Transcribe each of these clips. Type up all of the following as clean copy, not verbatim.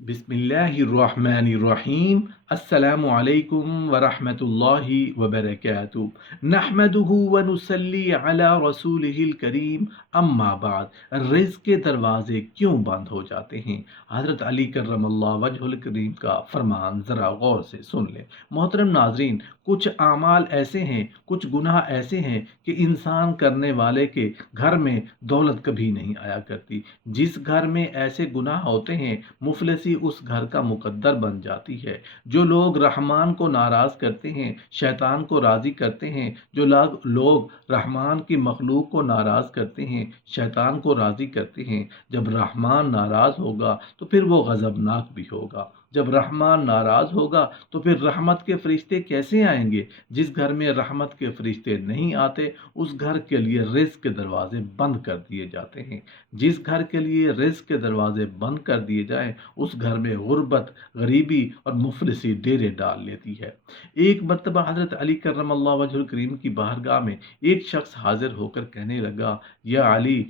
बिस्मिल्लाहिर्रहमानिर्रहीम अस्सलामु अलैकुम वरहमतुल्लाहि वबरकातुहू नहमदुहु व नुसल्ली अला रसूलिहिल करीम अम्मा बाद। रिज़्क़ के दरवाजे क्यों बंद हो जाते हैं? हज़रत अली कर्रमल्लाहु वजहुल करीम का फरमान ज़रा गौर से सुन लें। मोहतरम नाज़रीन, कुछ आमाल ऐसे हैं, कुछ गुनाह ऐसे हैं कि इंसान करने वाले के घर में दौलत कभी नहीं आया करती। जिस घर में ऐसे गुनाह होते हैं, मुफलिसी उस घर का मुकद्दर बन जाती है। जो लोग रहमान को नाराज़ करते हैं, शैतान को राज़ी करते हैं, जो लोग रहमान की मखलूक को नाराज़ करते हैं, शैतान को राज़ी करते हैं, जब रहमान नाराज़ होगा तो फिर वो गज़बनाक भी होगा। जब रहमान नाराज़ होगा तो फिर रहमत के फरिश्ते कैसे आएंगे? जिस घर में रहमत के फरिश्ते नहीं आते, उस घर के लिए रिज़्क़ के दरवाजे बंद कर दिए जाते हैं। जिस घर के लिए रिज़्क़ के दरवाजे बंद कर दिए जाएं, उस घर में गुर्बत, गरीबी और मुफलिसी डेरे डाल लेती है। एक मर्तबा हज़रत अली कर्रमल्लाहु वजहुल करीम की बारगाह में एक शख्स हाजिर होकर कहने लगा, या अली,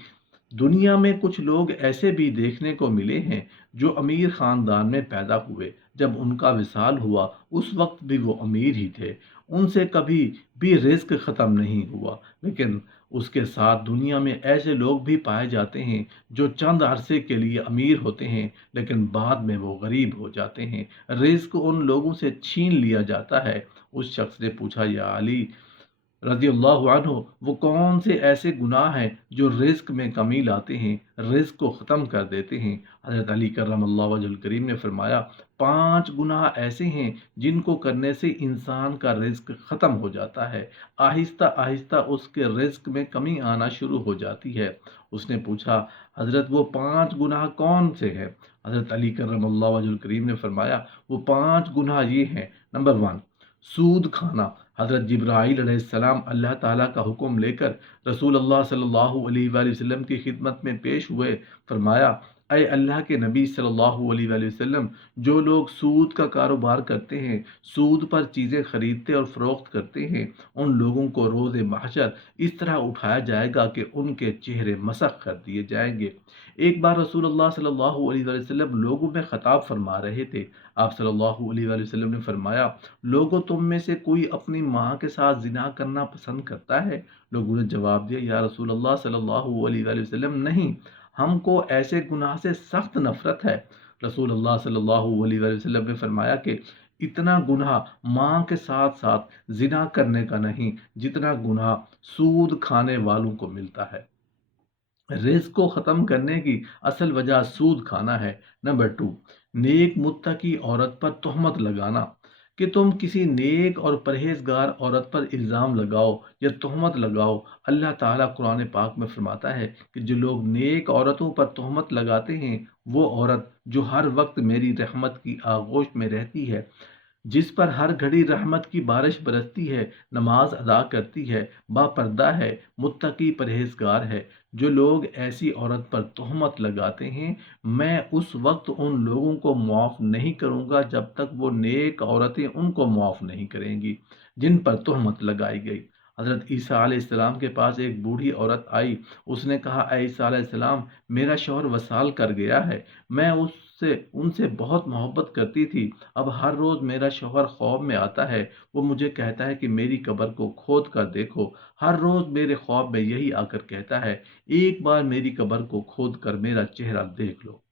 दुनिया में कुछ लोग ऐसे भी देखने को मिले हैं जो अमीर खानदान में पैदा हुए। जब उनका विसाल हुआ उस वक्त भी वो अमीर ही थे, उनसे कभी भी रिस्क ख़त्म नहीं हुआ। लेकिन उसके साथ दुनिया में ऐसे लोग भी पाए जाते हैं जो चंद अरसे के लिए अमीर होते हैं लेकिन बाद में वो गरीब हो जाते हैं। रिस्क उन लोगों से छीन लिया जाता है। उस शख्स ने पूछा, या अली रज़ी अल्लाहु अन्हु, वो कौन से ऐसे गुनाह हैं जो रिस्क में कमी लाते हैं, रिस्क को ख़त्म कर देते हैं? हज़रत अली कर्रमल्लाहु वजहुल करीम ने फरमाया, 5 गुनाह ऐसे हैं जिनको करने से इंसान का रिस्क ख़त्म हो जाता है। आहिस्ता आहिस्ता उसके रिस्क में कमी आना शुरू हो जाती है। उसने पूछा, हज़रत वो 5 गुनाह कौन से हैं? हज़रत अली कर्रमल्लाहु वजहुल करीम ने फरमाया, वो 5 गुनाह ये हैं। नंबर 1, सूद खाना। हज़रत जिब्राईल अलैहिस्सलाम अल्लाह ताला का हुक्म लेकर रसूल अल्लाह सल्लल्लाहु अलैहि वसल्लम की खिदमत में पेश हुए। फरमाया, अय अल्लाह के नबी सल्लल्लाहु अलैहि वसल्लम, जो लोग सूद का कारोबार करते हैं, सूद पर चीज़ें खरीदते और फरोख्त करते हैं, उन लोगों को रोज़े महशर इस तरह उठाया जाएगा कि उनके चेहरे मसख कर दिए जाएंगे। एक बार रसूलुल्लाह सल्लल्लाहु अलैहि वसल्लम लोगों में खिताब फरमा रहे थे। आप सल्लल्लाहु अलैहि वसल्लम ने फरमाया, लोगों, तुम में से कोई अपनी माँ के साथ जिना करना पसंद करता है? लोगों ने जवाब दिया, या रसूल अल्लाह सल्लल्लाहु अलैहि वसल्लम, नहीं, हमको ऐसे गुनाह से सख्त नफरत है। रसूल अल्लाह सल्लल्लाहु अलैहि वसल्लम ने फरमाया कि इतना गुनाह माँ के साथ साथ जिना करने का नहीं जितना गुनाह सूद खाने वालों को मिलता है। रिस्क को ख़त्म करने की असल वजह सूद खाना है। नंबर 2, नेक मुत्तकी औरत पर तोहमत लगाना। कि तुम किसी नेक और परहेजगार औरत पर इल्ज़ाम लगाओ या तोहमत लगाओ। अल्लाह ताला कुरान पाक में फरमाता है कि जो लोग नेक औरतों पर तोहमत लगाते हैं, वो औरत जो हर वक्त मेरी रहमत की आगोश में रहती है, जिस पर हर घड़ी रहमत की बारिश बरसती है, नमाज अदा करती है, बापर्दा है, मुत्तकी परहेजगार है। जो लोग ऐसी औरत पर तोहमत लगाते हैं, मैं उस वक्त उन लोगों को मुआफ़ नहीं करूँगा जब तक वो नेक औरतें उनको मुआफ़ नहीं करेंगी जिन पर तोहमत लगाई गई। हज़रत ईसा अलैहिस्सलाम के पास एक बूढ़ी औरत आई। उसने कहा, ऐ ईसा अलैहिस्सलाम, मेरा शौहर वसाल कर गया है। मैं उससे उनसे बहुत मोहब्बत करती थी। अब हर रोज़ मेरा शौहर ख्वाब में आता है। वो मुझे कहता है कि मेरी कब्र को खोद कर देखो। हर रोज़ मेरे ख्वाब में यही आकर कहता है, एक बार मेरी कब्र को खोद कर मेरा चेहरा देख लो।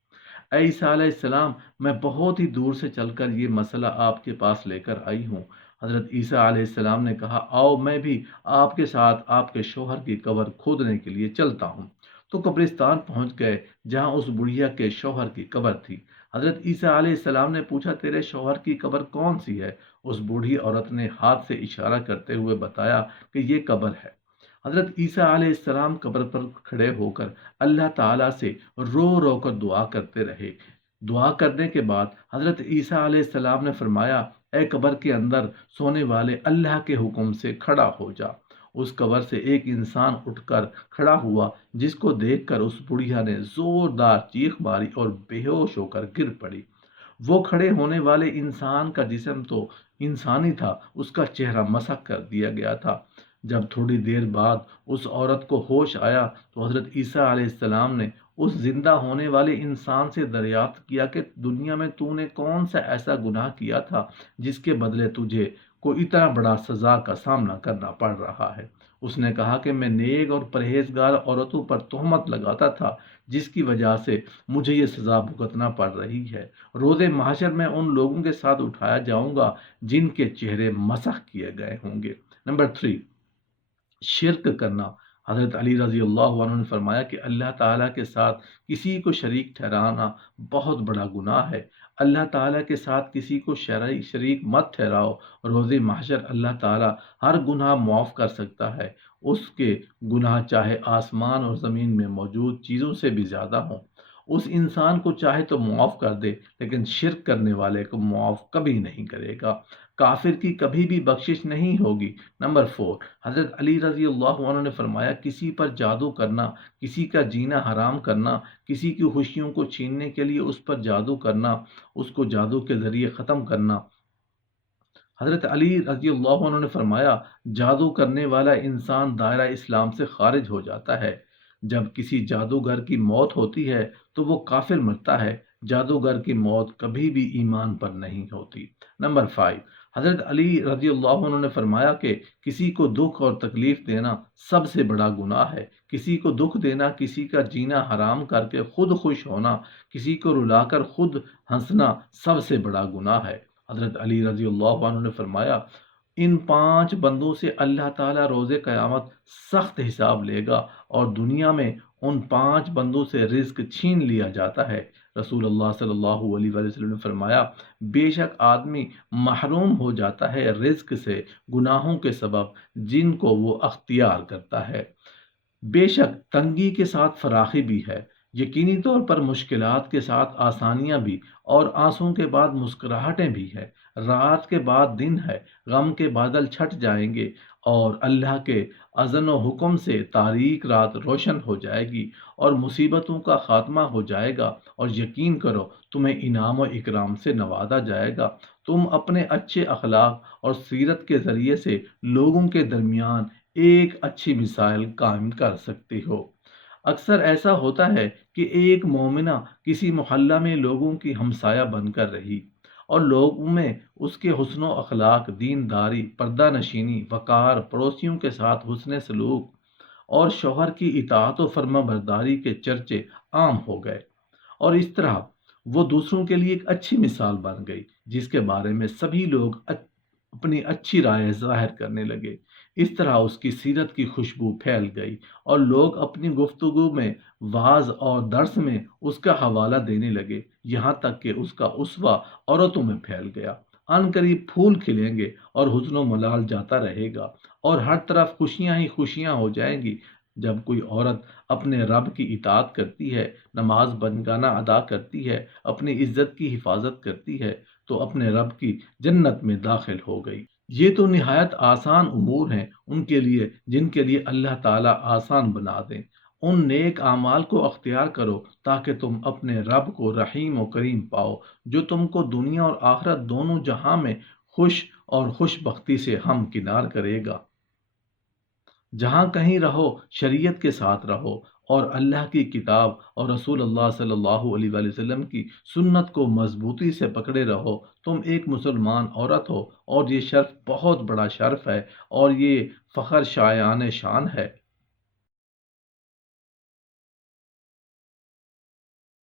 ऐ ईसा अलैहिस्सलाम, मैं बहुत ही दूर से चलकर ये मसला आपके पास लेकर आई हूँ। हज़रत ईसा अलैहिस्सलाम ने कहा, आओ मैं भी आपके साथ आपके शौहर की कब्र खोदने के लिए चलता हूँ। तो कब्रिस्तान पहुँच गए जहाँ उस बुढ़िया के शौहर की कब्र थी। हज़रत ईसा अलैहिस्सलाम ने पूछा, तेरे शौहर की कब्र कौन सी है? उस बूढ़ी औरत ने हाथ से इशारा करते हुए बताया कि ये कब्र है। हज़रत ईसा अलैहिस्सलाम कब्र पर खड़े होकर अल्लाह ताला से रो रो कर दुआ करते रहे। दुआ करने के बाद हज़रत ईसा अलैहिस्सलाम ने फरमाया, ए कब्र के अंदर सोने वाले, अल्लाह के हुक्म से खड़ा हो जा। उस कब्र से एक इंसान उठकर खड़ा हुआ, जिसको देखकर उस बुढ़िया ने जोरदार चीख मारी और बेहोश होकर गिर पड़ी। वो खड़े होने वाले इंसान का जिस्म तो इंसानी था, उसका चेहरा मसख कर दिया गया था। जब थोड़ी देर बाद उस औरत को होश आया तो हज़रत ईसा अलैहिस्सलाम ने اس زندہ ہونے والے انسان سے دریافت کیا کہ دنیا میں تو نے کون سا ایسا گناہ کیا تھا جس کے بدلے تجھے کو اتنا بڑا سزا کا سامنا کرنا پڑ رہا ہے؟ اس نے کہا کہ میں نیک اور پرہیزگار عورتوں پر تہمت لگاتا تھا، جس کی وجہ سے مجھے یہ سزا بھگتنا پڑ رہی ہے۔ روز محشر میں ان لوگوں کے ساتھ اٹھایا جاؤں گا جن کے چہرے مسخ کیے گئے ہوں گے۔ نمبر 3، شرک کرنا۔ حضرت علی رضی اللہ عنہ نے فرمایا کہ اللہ تعالیٰ کے ساتھ کسی کو شریک ٹھہرانا بہت بڑا گناہ ہے۔ اللہ تعالیٰ کے ساتھ کسی کو شریک مت ٹھہراؤ۔ روز محشر اللہ تعالیٰ ہر گناہ معاف کر سکتا ہے، اس کے گناہ چاہے آسمان اور زمین میں موجود چیزوں سے بھی زیادہ ہوں۔ اس انسان کو چاہے تو معاف کر دے، لیکن شرک کرنے والے کو معاف کبھی نہیں کرے گا۔ کافر کی کبھی بھی بخشش نہیں ہوگی۔ نمبر 4، حضرت علی رضی اللہ عنہ نے فرمایا کسی پر جادو کرنا، کسی کا جینا حرام کرنا، کسی کی خوشیوں کو چھیننے کے لیے اس پر جادو کرنا، اس کو جادو کے ذریعے ختم کرنا۔ حضرت علی رضی اللہ عنہ نے فرمایا جادو کرنے والا انسان دائرہ اسلام سے خارج ہو جاتا ہے۔ جب کسی جادوگر کی موت ہوتی ہے تو وہ کافر مرتا ہے۔ جادوگر کی موت کبھی بھی ایمان پر نہیں ہوتی۔ نمبر 5، حضرت علی رضی اللہ عنہ نے فرمایا کہ کسی کو دکھ اور تکلیف دینا سب سے بڑا گناہ ہے۔ کسی کو دکھ دینا، کسی کا جینا حرام کر کے خود خوش ہونا، کسی کو رلا کر خود ہنسنا سب سے بڑا گناہ ہے۔ حضرت علی رضی اللہ عنہ نے فرمایا ان 5 بندوں سے اللہ تعالیٰ روز قیامت سخت حساب لے گا، اور دنیا میں ان 5 بندوں سے رزق چھین لیا جاتا ہے۔ رسول اللہ صلی اللہ علیہ وآلہ وسلم نے فرمایا بے شک آدمی محروم ہو جاتا ہے رزق سے گناہوں کے سبب جن کو وہ اختیار کرتا ہے۔ بے شک تنگی کے ساتھ فراخی بھی ہے، یقینی طور پر مشکلات کے ساتھ آسانیاں بھی، اور آنسوں کے بعد مسکراہٹیں بھی ہے۔ رات کے بعد دن ہے، غم کے بادل چھٹ جائیں گے، اور اللہ کے اذن و حکم سے تاریک رات روشن ہو جائے گی، اور مصیبتوں کا خاتمہ ہو جائے گا، اور یقین کرو تمہیں انعام و اکرام سے نوازا جائے گا۔ تم اپنے اچھے اخلاق اور سیرت کے ذریعے سے لوگوں کے درمیان ایک اچھی مثال قائم کر سکتے ہو۔ اکثر ایسا ہوتا ہے کہ ایک مومنہ کسی محلہ میں لوگوں کی ہمسایہ بن کر رہی، اور لوگوں میں اس کے حسن و اخلاق، دینداری، پردہ نشینی، وقار، پڑوسیوں کے ساتھ حسن سلوک اور شوہر کی اطاعت و فرما برداری کے چرچے عام ہو گئے، اور اس طرح وہ دوسروں کے لیے ایک اچھی مثال بن گئی جس کے بارے میں سبھی لوگ اپنی اچھی رائے ظاہر کرنے لگے۔ اس طرح اس کی سیرت کی خوشبو پھیل گئی، اور لوگ اپنی گفتگو میں، وعظ اور درس میں اس کا حوالہ دینے لگے، یہاں تک کہ اس کا اسوہ عورتوں میں پھیل گیا۔ ان قریب پھول کھلیں گے اور حسن و ملال جاتا رہے گا، اور ہر طرف خوشیاں ہی خوشیاں ہو جائیں گی۔ جب کوئی عورت اپنے رب کی اطاعت کرتی ہے، نماز بنگانہ ادا کرتی ہے، اپنی عزت کی حفاظت کرتی ہے، تو اپنے رب کی جنت میں داخل ہو گئی۔ یہ تو نہایت آسان امور ہیں ان کے لیے جن کے لیے اللہ تعالیٰ آسان بنا دیں۔ ان نیک اعمال کو اختیار کرو تاکہ تم اپنے رب کو رحیم و کریم پاؤ، جو تم کو دنیا اور آخرت دونوں جہاں میں خوش اور خوش بختی سے ہمکنار کرے گا۔ جہاں کہیں رہو شریعت کے ساتھ رہو، اور اللہ کی کتاب اور رسول اللہ صلی اللہ علیہ وآلہ وسلم کی سنت کو مضبوطی سے پکڑے رہو۔ تم ایک مسلمان عورت ہو، اور یہ شرف بہت بڑا شرف ہے، اور یہ فخر شایان شان ہے۔